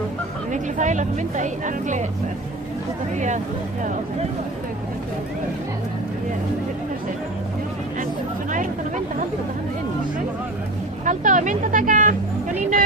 Miklu þægilegt að mynda í egli út af því að, já, en svona er þetta að mynda halda þetta hann inn. Halda á myndataka hjá Nínu.